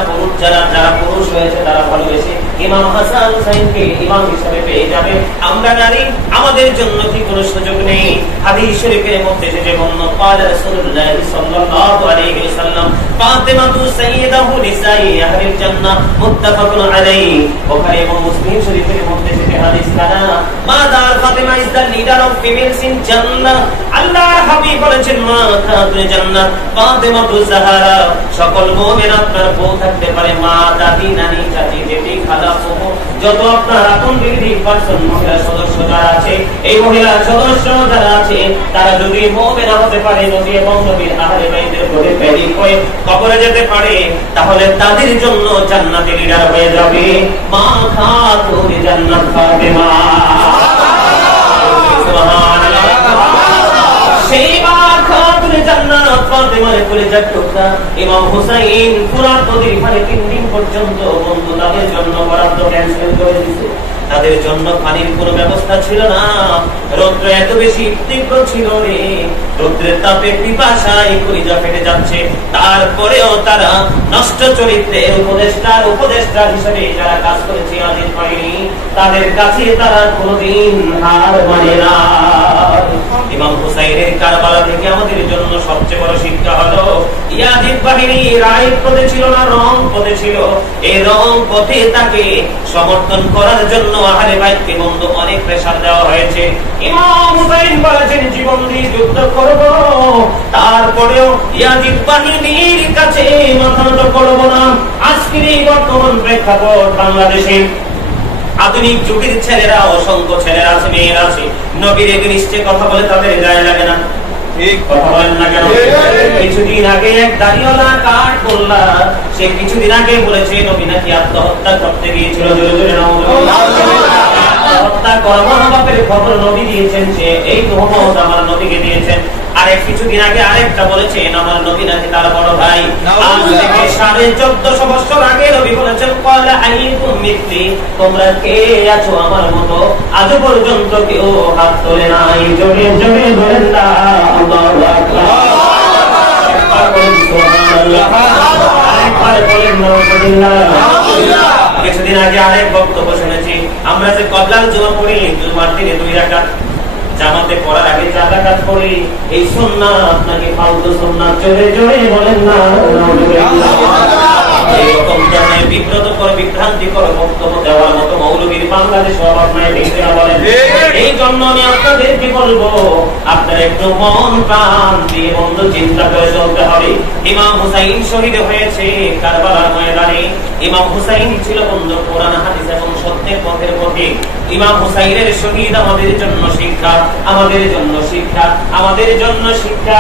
পুরুষ হয়েছে তারা ভালোবেসে ইমাম হাসান হুসাইনকে ইমাম হিসেবে পেয়ে যাবে, আমরা নারী আমাদের জন্য কি কোনো সুযোগ নেই? হাদিস শরীফের মধ্যে এসেছে বর্ণনা, قال রাসূলুল্লাহ সাল্লাল্লাহু আলাইহি ওয়াসাল্লাম ফাতিমাতু সাইয়্যিদাতু নিসাই আহলিল জান্নাহ মুত্তাফাকুন আলাইহি। বুখারী এবং মুসলিম শরীফের মধ্যে এসেছে হাদিস কানা mother Fatima is the leader of females in জান্নাহ। আল্লাহর হাবিব বলেছেন মা খাতুনে জান্নাত ফাতিমাতু জাহরা। সকল মুমিন আপনার বউ থাকতে পারে, মা, দাদি, নানি, চাচি, জেঠি, খালা, ফুফু, যত আপনার আপন বিধি পার্সন মহিলা সদস্য যারা আছে, এই মহিলা সদস্য যারা আছে তারা যদি মুমিন হতে পারে, নবী এবং নবীর আহলে বাইতের প্রতি প্রেরিত হয়ে কবরে যেতে পারে, তাহলে তাদের জন্য জান্নাতে লিডার হয়ে যাবে মা খাতুনে জান্নাত ফাতিমা। সুবহানাল্লাহ। সেই মা খাতুনে জান্নাত ফাতিমার কলিজার টুকরা ইমাম হুসাইন ফুরাত নদীর পারে 3 দিন পর্যন্ত বন্ধু তাদের জন্য বরাদ্দ ক্যান্সেল করে দিয়েছে। তাদের জন্য পানির কোনো ব্যবস্থা ছিল না। রৌদ্র এত বেশি তীব্র ছিল রে, রৌদ্রের তাপে পিপাসায় কলিজা ফেটে যাচ্ছে। তারপরেও তারা নষ্ট চরিত্রের উপদেষ্টা হিসেবে যারা কাজ করেছে আদিন পায়নি, তাদের কাছে তারা কোনদিন হার মানে না। ইমাম হুসাইনের কারবালা থেকে আমাদের জন্য সবচেয়ে বড় শিক্ষা হলো, ইয়াজিদ বাহিনী রাইট পথে ছিল না, রং পথে ছিল। এই রং পথে তাকে সমর্থন করার জন্য আহলে বাইতকে বন্ধু অনেক প্রেসার দেওয়া হয়েছে। ইমাম হুসাইন বলেছেন জীবন দিয়ে যুদ্ধ করব, তারপরেও ইয়াজিদ বাহিনীর কাছে মাথা নত করব না। আজকের এই বর্তমান প্রেক্ষাপট বাংলাদেশে আধুনিক যুগের ছেলেরা, অসংখ্য ছেলেরা আছে, মেয়েরা আছে, নবীর এগেইনস্টে কথা বলে তাদের গায়ে লাগে না। কথা বলেন না কেন? কিছুদিন আগে এক দাড়িওয়ালা কাঠ বললা, সে কিছুদিন আগে বলেছে নবী নাকি আত্মহত্যা করতে গিয়েছিল। জোরে জোরে নাউজুবিল্লাহ। আত্মহত্যা করার বাপের খবর নবী দিয়েছেন, সে এই তহমত আমার নবীকে দিয়েছেন। আর কিছুদিন আগে আরেকটা বলেছেন আমার নবী নাকি তার বড় ভাই। আজ থেকে 1450 বছর আগে নবী বলেছেন, ক্বালা আইকুম মিথলি, তোমরা কে আছো আমার মতো? আজ পর্যন্ত কেউ হাত তোলে নাই। জোরে জোরে বলেন না আল্লাহু আকবার। একবার বলেন সুবহানাল্লাহ, আরেকবার বলেন নাউজুবিল্লাহ। কিছুদিন আগে আরেক বক্তব্য শুনেছি, আমরা যে কবলাল জুমা পড়ি, জুমার দিনে 2 রাকাত জামাতে পড়ার আগে 4 রাকাত পড়ি, এই সুন্নাত নাকি ফালতু সুন্নাত? জোরে জোরে বলেন না নাউজুবিল্লাহ। এরকম ধরনের বিভ্রান্তিকর বক্তব্য দেওয়ার মতো মৌলবীর বাংলাদেশে অভাব নাই, দেখতে বলেন। এই জন্য আমি আপনাদেরকে বলবো, আপনারা একটু মন প্রাণ দিয়ে বন্ধু চিন্তা করে চলতে হবে। ইমাম হুসাইন শহীদ হয়েছে কারবালার ময়দানে। ইমাম হুসাইন ছিল বন্ধু কোরআন হাদিস এবং সত্যের পথের পথিক। ইমাম হুসাইনের শহীদ আমাদের জন্য শিক্ষা, আমাদের জন্য শিক্ষা, আমাদের জন্য শিক্ষা।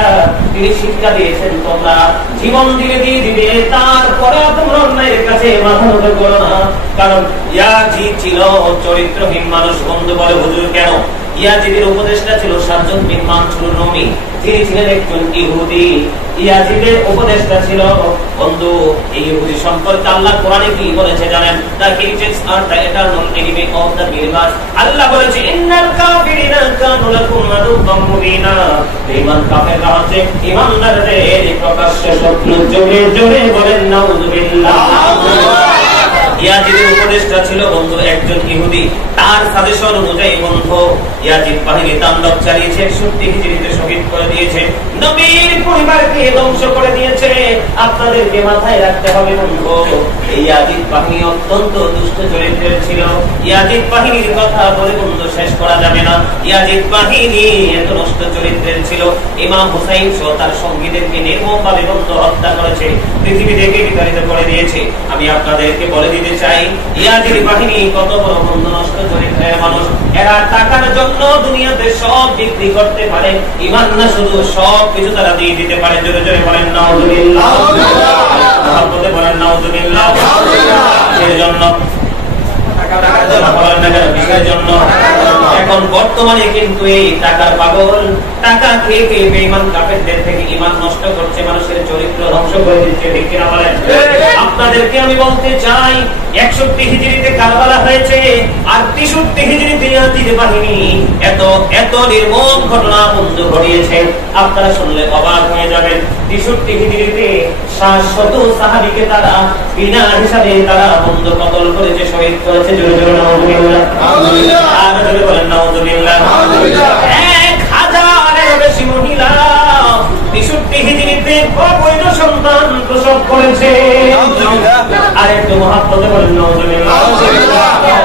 তিনি শিক্ষা দিয়েছেন তোমরা জীবন দিলে দিয়ে দিবে, তারপরে তোমরা অন্যায়ের কাছে মাথা নত করো না। কারণ ইয়াজিদ ছিল চরিত্রহীন মানুষ। বন্ধু বলে হুজুর কেন? ইয়াজিদের উপদেষ্টা ছিল সাজ্জাদ বিন মানসুর রুমি, তিনি ছিলেন একজন ইহুদি। ইয়াজিদের উপদেষ্টা ছিল বন্ধু এই ইহুদি সম্পর্কে আল্লাহ কোরআনে কি বলেছে জানেন? দ্য হেরিটেজ আর the eternal enemy of the believers. আল্লাহ বলেছে ইন্নাল কাফিরিনা কানু লাকুম আদুওয়াম মুবিনা। বেঈমান কাফেররা হচ্ছে ঈমানদারদের প্রকাশ্য শত্রু। জোরে জোরে বলেন নাউযুবিল্লাহ। ইয়াজিদের উপদেষ্টা ছিল বন্ধু একজন ইহুদি। তার সাজেশন অনুযায়ী বন্ধু ইয়াজিদ বাহিনী তাণ্ডব চালিয়েছে, 61 হিজরিতে শহীদ করে দিয়েছে, নবীর পরিবারকে ধ্বংস করে দিয়েছে। আপনাদেরকে মাথায় রাখতে হবে বন্ধু, এই ইয়াজিদ বাহিনী অত্যন্ত দুষ্ট চরিত্রের ছিল। ইয়াজিদ বাহিনীর কথা বলে বন্ধু শেষ করা যাবে না। ইয়াজিদ বাহিনী এত নষ্ট চরিত্রের ছিল, ইমাম হুসাইন সহ তার সঙ্গীদেরকে নির্মমভাবে বন্ধু হত্যা করেছে, পৃথিবী থেকে বিতাড়িত করে দিয়েছে। আমি আপনাদেরকে বলে দিতে চাই, ইয়াজিদ বাহিনী কত বড় বন্ধু নষ্ট চরিত্রের মানুষ। এরা টাকার জন্য দুনিয়াতে সব বিক্রি করতে পারে, ঈমান না শুধু সব কিছু তারা দিয়ে দিতে পারে। জোরে জোরে বলেন নাউযুবিল্লাহ, মহব্বতে বলেন নাউযুবিল্লাহ। এর জন্য এখন বর্তমানে কিন্তু এই টাকার পাগল, টাকা খেয়ে খেয়ে বেঈমান কাফেরদের থেকে ঈমান নষ্ট করছে, মানুষের চরিত্র ধ্বংস করে দিচ্ছে। ঠিক কিনা বলেন? আপনাদেরকে আমি বলতে চাই, 61 হিজরিতে কারবালা হয়েছে, আর 63 হিজরিতে ইয়াজিদ বাহিনী এত এত নির্মম ঘটনা বন্ধ ঘটিয়েছে, আপনারা শুনলে অবাক হয়ে যাবেন। 63 হিজরিতে 700 সাহাবীকে তারা বিনা হিসাবে তারা বন্ধ কতল করেছে, শহীদ করেছে। জোরে জোরে নাউযুবিল্লাহ, আর জোরে বলেন নাউযুবিল্লাহ। 1000-এর বেশি মহিলা 63 হিজরিতে অবৈধ সন্তান প্রসব করেছে। আর একটু মহব্বতে বলেন নাউযুবিল্লাহ।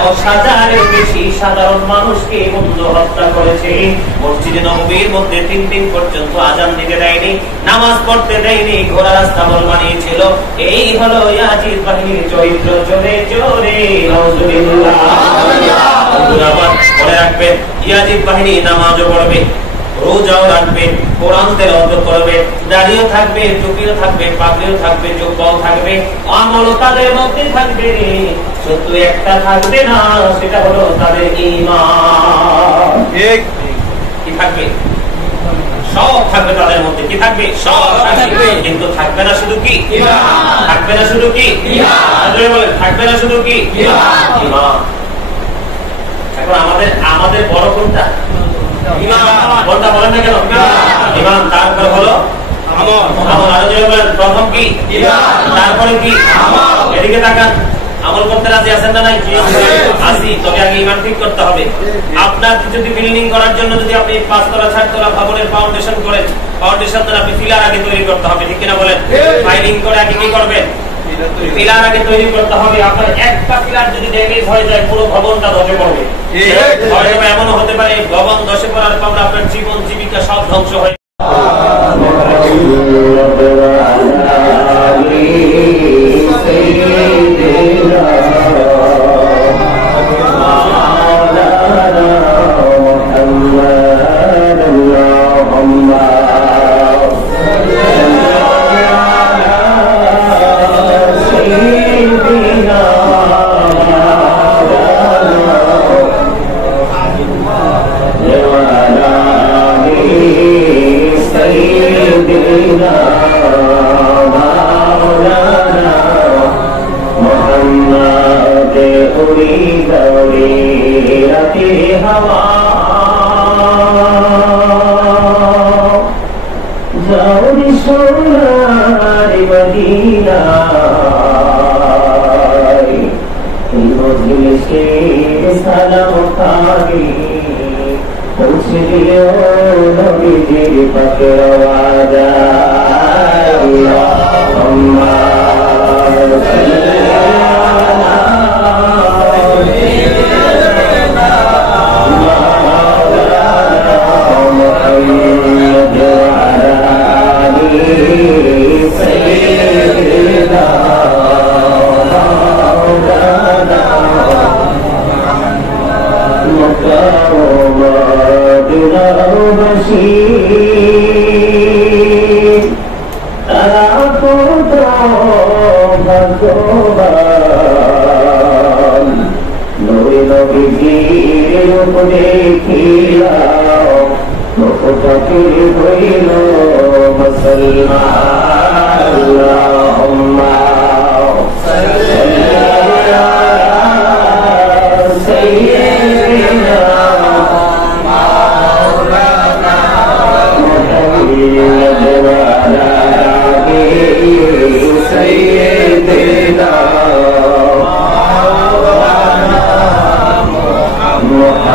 10,000-এর বেশি সাধারণ মানুষকে বন্ধু হত্যা করেছে। মসজিদে নববীর মধ্যে 3 দিন পর্যন্ত আযান দিতে দেয়নি, নামাজ পড়তে দেয়নি, ঘোড়া রাস্তা বল বানিয়েছিল। এই হলো ইয়াজিদ বাহিনীর চরিত্র। জোরে জোরে নাউযুবিল্লাহ। মনে রাখবেন, ইয়াজিদ বাহিনী নামাজও পড়বে, রোজাও রাখবে, কোরআন তেলাওয়াত করবে, দাড়িও থাকবে, টুপিও থাকবে, পাগড়িও থাকবে, জুব্বাও থাকবে, আমলও তাদের মধ্যে থাকবে, শুধু একটা থাকবে না, সেটা হলো তাদের ঈমান। ঠিক কি থাকবে? সব থাকবে তাদের মধ্যে। কি থাকবে? সব থাকবে, কিন্তু থাকবে না শুধু কি ঈমান, থাকবে না শুধু কি ঈমান। বলেন, থাকবে না শুধু কি ঈমান। এখন আমাদের বড় কোনটা? ঈমান। কোনটা বলেন না কেন? ঈমান। তারপর হলো আমল। আমল। আর যদি বলেন প্রথম কি ঈমান, তারপরে কি আমল। এদিকে তাকান, আমল করতে রাজি আছেন না? নাই আসি, তবে আগে ঈমান ঠিক করতে হবে। আপনার যদি বিল্ডিং করার জন্য যদি আপনি 5 তলা 4 তলা ভবনের ফাউন্ডেশন করেন, ফাউন্ডেশন দ্বারা আপনি পিলার আগে তৈরি করতে হবে। ঠিক কিনা বলেন? ফাইলিং করে আগে কি করবেন? পিলার আগে তৈরি করতে হবে। আপনার একটা পিলার যদি ড্যামেজ হয়ে যায়, পুরো ভবনটা ধসে পড়বে। হয়তো এমনও হতে পারে ভবন ধসে পড়ার পর আপনার জীবন জীবিকা সব ধ্বংস হয়ে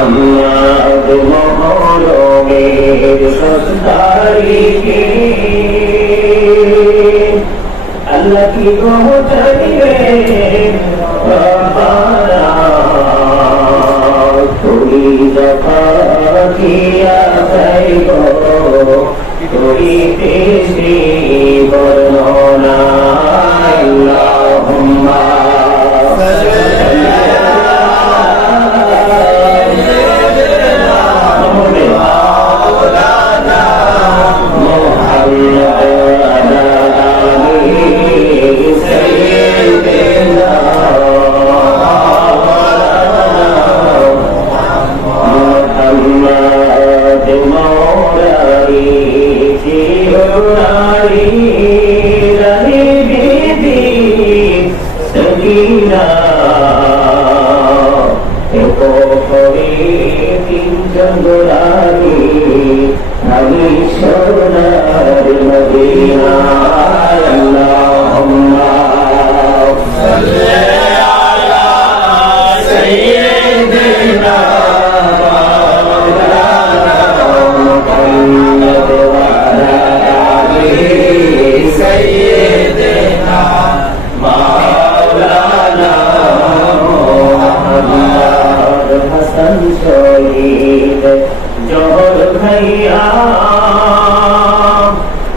মোহাম্মদ মোহরমের 10 তারিখে আল্লাহ কি গো চাইলেন রব্বানা তুমি যখিয়া চাইব করিতে শ্রী বর্ণনা আল্লাহুম্মা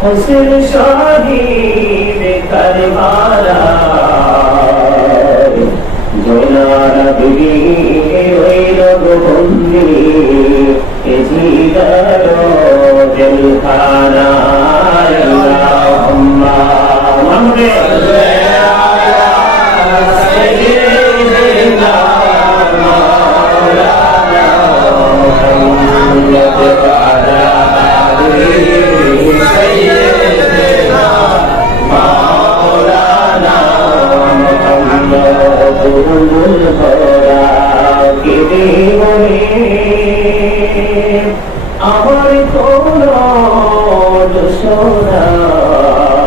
हुस्न शहीद करबला जोनारा बीवी हইল বন্দি এজিদারো দিলখানা আল্লাহুম্মা মুহাম্মদ সাইয়্যিদিনা মাওলানা মুহাম্মদ ওয়া আমার কোনো দোষ নাই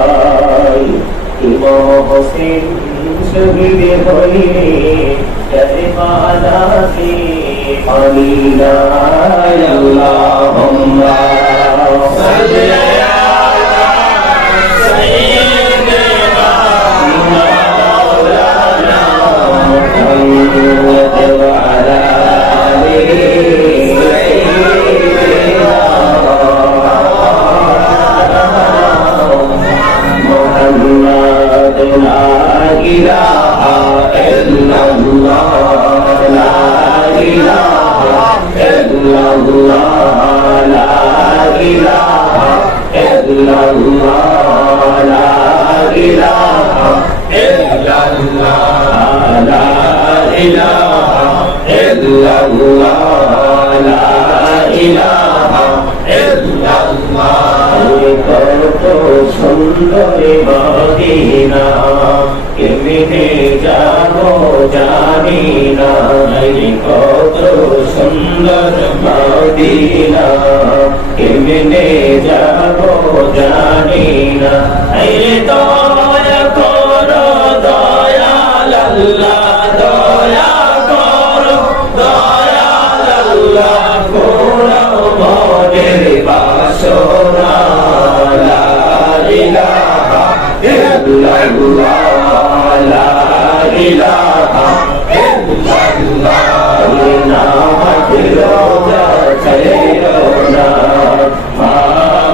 ইমাম হোসেন শহীদ হইলে কারবালাতে পানি নাই আল্লাহুম্মা সাল্লি আলা সাইয়্যিদিনা মাওলানা মুহাম্মদ ওয়া আলা সুন্দর মদিনা কেমনে যাব জানি না কত সুন্দর মদিনা কেমনে যাব জানি না দয়া করো দয়াল আল্লাহ দয়া করো দয়াল আল্লাহ করো মনের বাসনা ইলাহা ইল্লাল্লাহ লা ইলাহা ইল্লাল্লাহ নামাজ রোজা ছাইরো না মা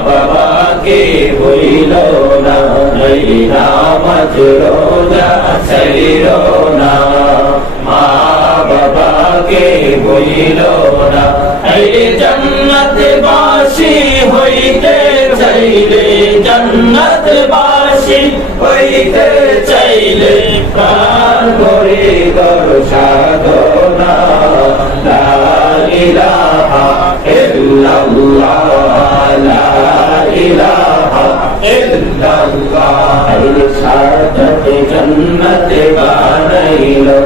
বাবাকে ভুইলো না নামাজ রোজা ছাইরো না মা বাবাকে ভুইলো না এই জান্নাত বাসী হইতে চাইলে জান্নাত বাসী হইতে চাইলে প্রাণ ভরে কর সাধনা লা ইলাহা ইল্লাল্লাহ লা ইলাহা ইল্লাল্লাহ সাজাতে জান্নাত বানাইলো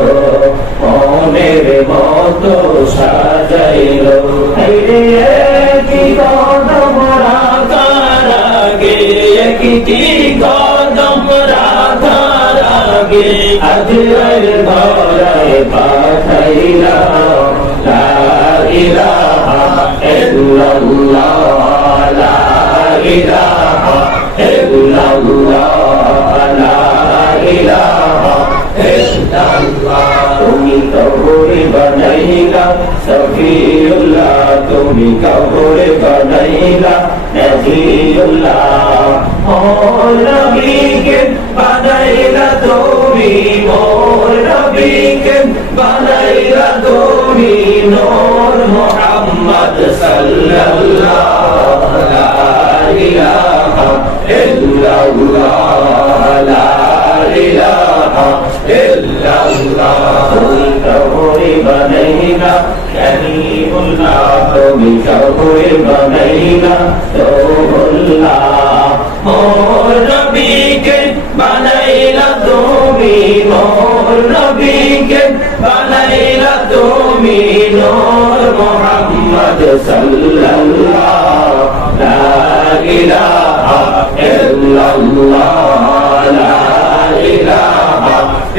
মনের মতো সাজাইলো কি কদম রাখার আগে একটি কদম রাখার আগে আজরাইল ধরায় পাঠাইলাম লা ইলাহা ইল্লাল্লাহ লা ইলাহা ইল্লাল্লাহ তুমি কবরে বানাইলা সফিউল্লাহ তুমি কবরে বানাইলা নজিউল্লাহ মোর নবীকে বানাইলা তুমি মোর নবীকে বানাইলা তুমি নূর মুহাম্মদ সাল্লাল্লাহু লা ইলাহা ইল্লাল্লাহ লা ইলাহা ইল্লাল্লাহ তুমি কবরে বানাইলা কারীমুল্লাহ তুমি কবরে বানাইলা রসূলুল্লাহ মোর নবীকে বানাইলা তুমি মোর নবীকে বানাইলা তুমি নূর মুহাম্মদ সাল্লাল্লাহু লা ইলাহা ইল্লাল্লাহ লা ইলাহা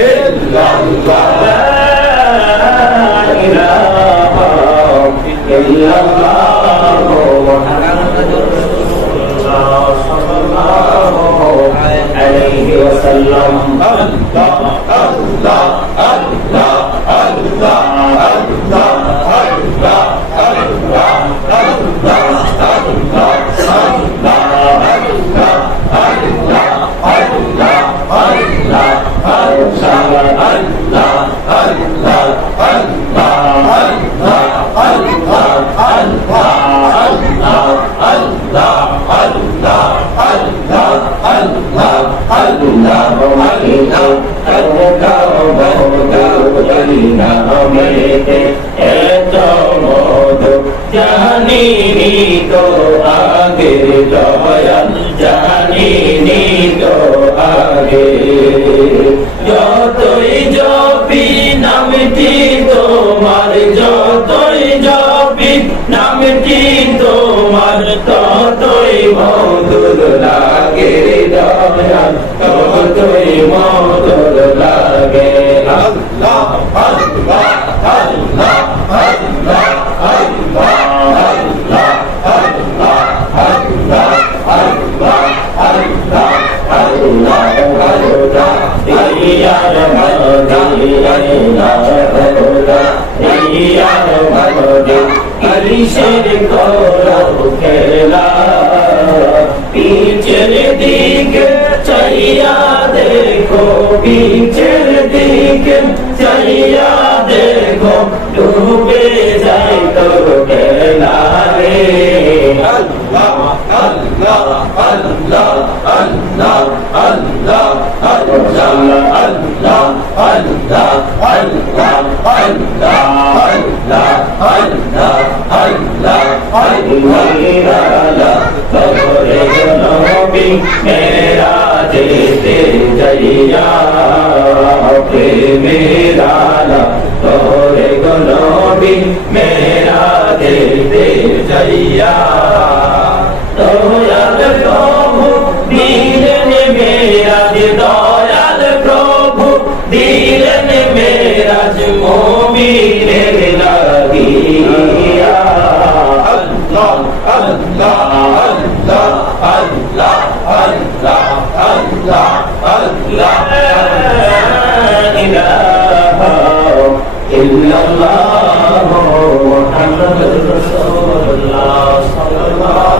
ইল্লাল্লাহ লা ইলাহা ইল্লাল্লাহ মুহাম্মাদুর রাসূলুল্লাহ সাল্লাল্লাহু আলাইহি ওয়াসাল্লাম আল্লাহ আল্লাহ আল্লাহ আল্লাহ আল্লাহ আল্লাহ আল্লাহ জানিনি তো আগে দয়াল জানিনি তো আগে যতই জপি নামটি তোমার যতই জপি নামটি তোমার ততই মধুর লাগে দয়াল ততই মধুর লাগে আল্লাহ আল্লাহ আল্লাহ আল্লাহ पीछे दिखे चलिया देखो पीछे दिखे चलिया देखो डूबे जाए तो कहला रे अल्लाह अल्लाह अल्लाह अल्लाह अल्लाह अल्लाह अल्लाह अल्लाह अल्लाह अल्लाह अल्लाह अल्लाह अल्लाह अल्लाह तोरे नबी मेरा देते जइया मेरा तोरे नबी मेरा देते जइया दयाल प्रभु दीन मेरा दयाल प्रभु दीन मेरा मोमीन लगिया अल्लाह अल्लाह अल्लाह अल्लाह अल्लाह अल्लाह अल्लाह इलाहा इल्लल्लाह मुहम्मदुर रसूलुल्लाह सल्लल्लाहु